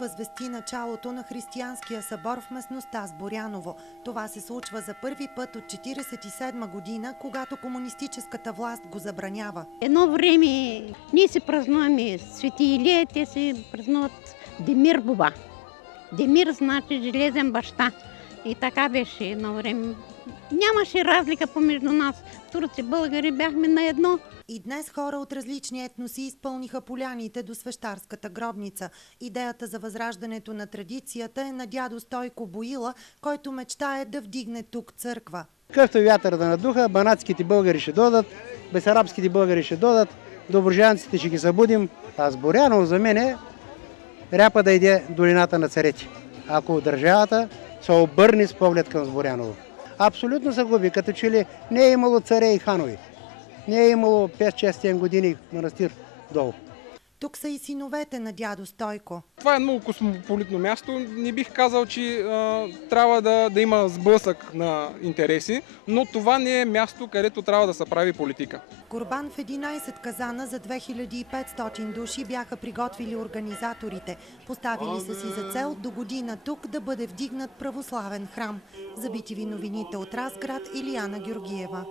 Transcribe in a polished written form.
възвести началото на християнския събор в местността Сборяново. Това се случва за първи път от 1947 година, когато комунистическата власт го забранява. Едно време ние си празнуваме Свети Илия, те си празнуват Демир Буба. Демир значи железен баща. И така беше едно време. Нямаше разлика помежду нас. Турци, българи бяхме на едно. И днес хора от различни етноси изпълниха поляните до свещарската гробница. Идеята за възраждането на традицията е на дядо Стойко Боила, който мечтае да вдигне тук църква. Какъвто вятър да надуха, банатските българи ще додат, бесарабските българи ще додат, добруджанците ще ги събудим. А Сборяново за мен е ряпа да иде долината на царете. Ако държавата се обърне с поглед към Сборяново. Абсолютно се губи, като че ли не е имало царе и ханови. Не е имало 5-6 години манастир долу. Тук са и синовете на дядо Стойко. Това е много космополитно място. Не бих казал, че трябва да има сблъсък на интереси, но това не е място, където трябва да се прави политика. Курбан в 11 казана за 2500 души бяха приготвили организаторите. Поставили са си за цел до година тук да бъде вдигнат православен храм. За BTV новините от Разград, Илияна Георгиева.